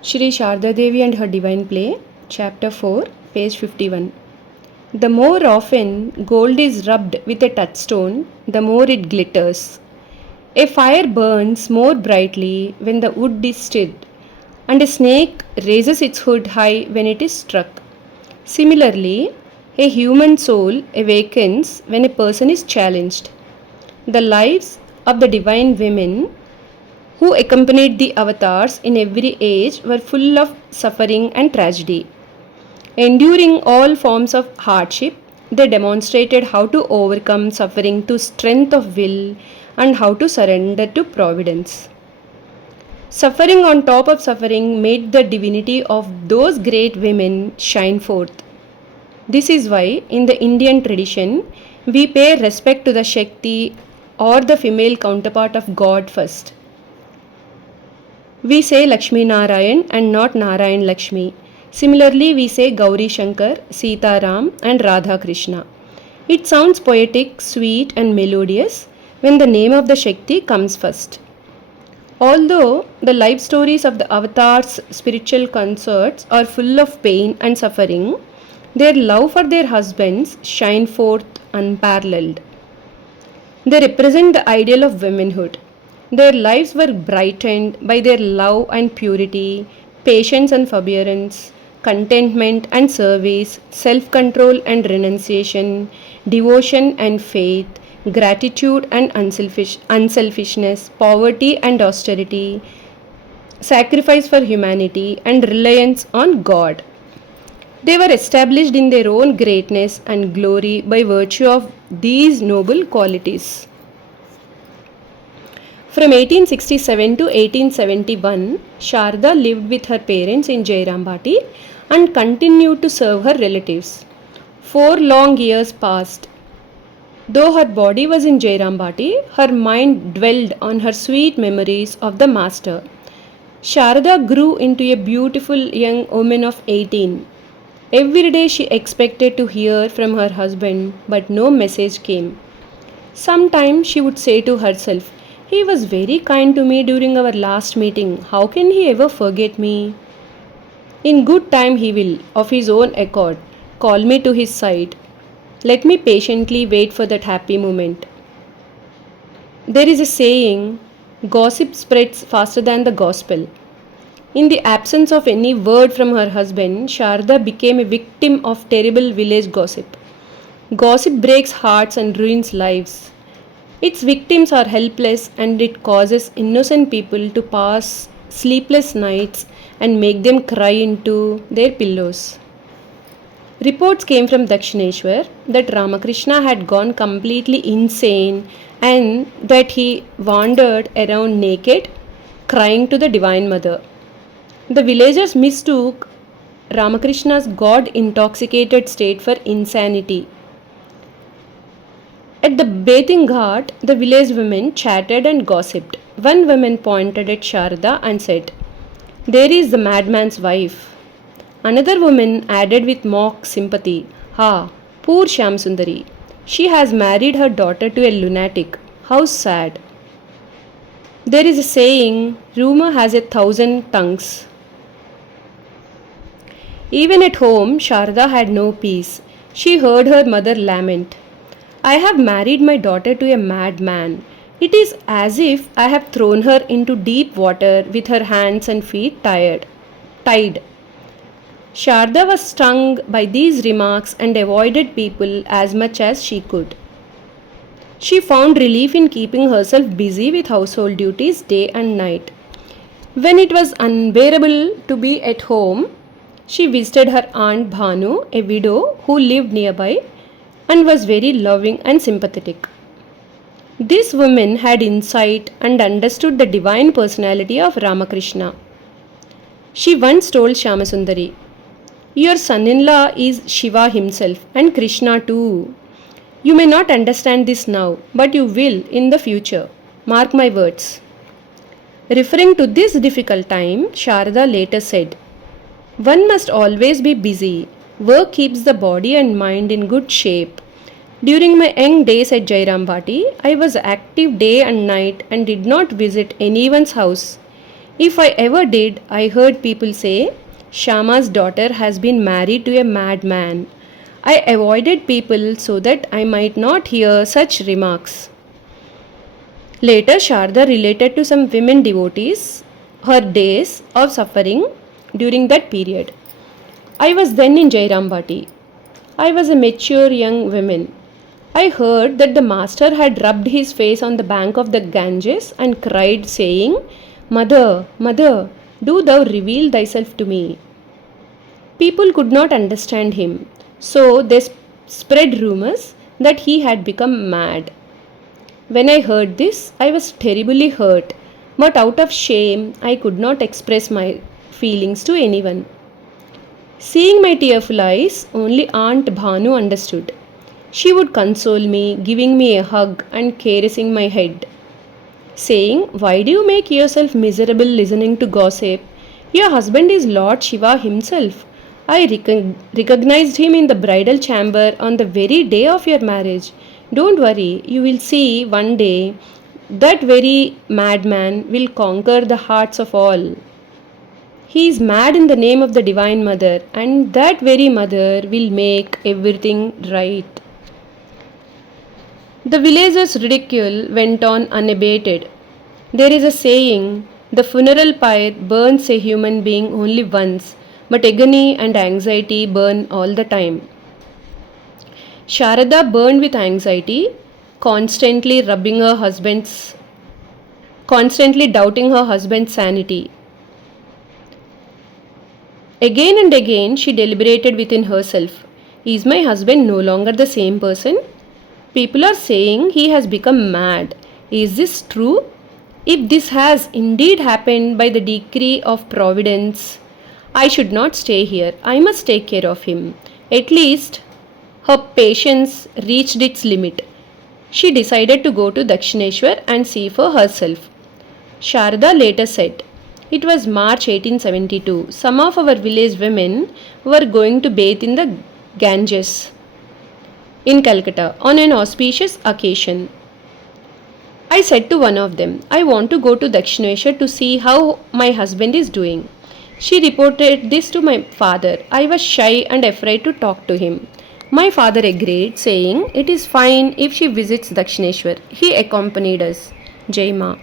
Shri Sharda Devi and her Divine Play, Chapter 4, page 51. The more often gold is rubbed with a touchstone, the more it glitters. A fire burns more brightly when the wood is stirred, and a snake raises its hood high when it is struck. Similarly, a human soul awakens when a person is challenged. The lives of the divine women who accompanied the avatars in every age were full of suffering and tragedy. Enduring all forms of hardship, they demonstrated how to overcome suffering to strength of will and how to surrender to providence. Suffering on top of suffering made the divinity of those great women shine forth. This is why, in the Indian tradition, we pay respect to the Shakti or the female counterpart of God first. We say Lakshmi Narayan and not Narayan Lakshmi. Similarly, we say Gauri Shankar, Sita Ram, and Radha Krishna. It sounds poetic, sweet, and melodious when the name of the Shakti comes first. Although the life stories of the avatars' spiritual consorts are full of pain and suffering, their love for their husbands shine forth unparalleled. They represent the ideal of womanhood. Their lives were brightened by their love and purity, patience and forbearance, contentment and service, self control and renunciation, devotion and faith, gratitude and unselfishness, poverty and austerity, sacrifice for humanity, and reliance on God. They were established in their own greatness and glory by virtue of these noble qualities. From 1867 to 1871, Sharda lived with her parents in Jairambati and continued to serve her relatives. 4 long years passed. Though her body was in Jairambati, her mind dwelled on her sweet memories of the Master. Sharda grew into a beautiful young woman of 18. Every day she expected to hear from her husband, but no message came. Sometimes she would say to herself, "He was very kind to me during our last meeting. How can he ever forget me? In good time he will, of his own accord, call me to his side. Let me patiently wait for that happy moment." There is a saying, gossip spreads faster than the gospel. In the absence of any word from her husband, Sharda became a victim of terrible village gossip. Gossip breaks hearts and ruins lives. Its victims are helpless and it causes innocent people to pass sleepless nights and make them cry into their pillows. Reports came from Dakshineshwar that Ramakrishna had gone completely insane and that he wandered around naked, crying to the Divine Mother. The villagers mistook Ramakrishna's God intoxicated state for insanity. At the bathing ghat, the village women chatted and gossiped. One woman pointed at Sharda and said, "There is the madman's wife." Another woman added with mock sympathy, "Ah, poor Shamsundari. She has married her daughter to a lunatic. How sad." There is a saying, rumor has 1,000 tongues. Even at home, Sharda had no peace. She heard her mother lament, "I have married my daughter to a madman. It is as if I have thrown her into deep water with her hands and feet tied." Sharda was stung by these remarks and avoided people as much as she could. She found relief in keeping herself busy with household duties day and night. When it was unbearable to be at home, she visited her aunt Bhanu, a widow who lived nearby and was very loving and sympathetic. This woman had insight and understood the divine personality of Ramakrishna. She once told Shyamasundari, "Your son-in-law is Shiva himself and Krishna too. You may not understand this now, but you will in the future. Mark my words." Referring to this difficult time, Sharda later said, "One must always be busy. Work keeps the body and mind in good shape. During my young days at Jairambati, I was active day and night and did not visit anyone's house. If I ever did, I heard people say, Shama's daughter has been married to a madman. I avoided people so that I might not hear such remarks. Later, Sharda related to some women devotees her days of suffering during that period. I was then in Jairambati. I was a mature young woman. I heard that the master had rubbed his face on the bank of the Ganges and cried, saying, Mother, Mother, do thou reveal thyself to me. People could not understand him, so they spread rumors that he had become mad. When I heard this, I was terribly hurt, but out of shame, I could not express my feelings to anyone. Seeing my tearful eyes, only Aunt Bhanu understood. She would console me, giving me a hug and caressing my head, saying, Why do you make yourself miserable listening to gossip? Your husband is Lord Shiva himself. I recognized him in the bridal chamber on the very day of your marriage. Don't worry, you will see one day that very madman will conquer the hearts of all. He is mad in the name of the Divine Mother, and that very Mother will make everything right. The villagers' ridicule went on unabated. There is a saying, the funeral pyre burns a human being only once, but agony and anxiety burn all the time. Sharada burned with anxiety, constantly doubting her husband's sanity. Again and again she deliberated within herself. Is my husband no longer the same person? People are saying he has become mad. Is this true? If this has indeed happened by the decree of Providence, I should not stay here. I must take care of him. At least her patience reached its limit. She decided to go to Dakshineshwar and see for herself. Sharda later said, It was March 1872. Some of our village women were going to bathe in the Ganges in Calcutta on an auspicious occasion. I said to one of them, I want to go to Dakshineshwar to see how my husband is doing. She reported this to my father. I was shy and afraid to talk to him. My father agreed, saying, It is fine if she visits Dakshineshwar. He accompanied us. Jai Ma.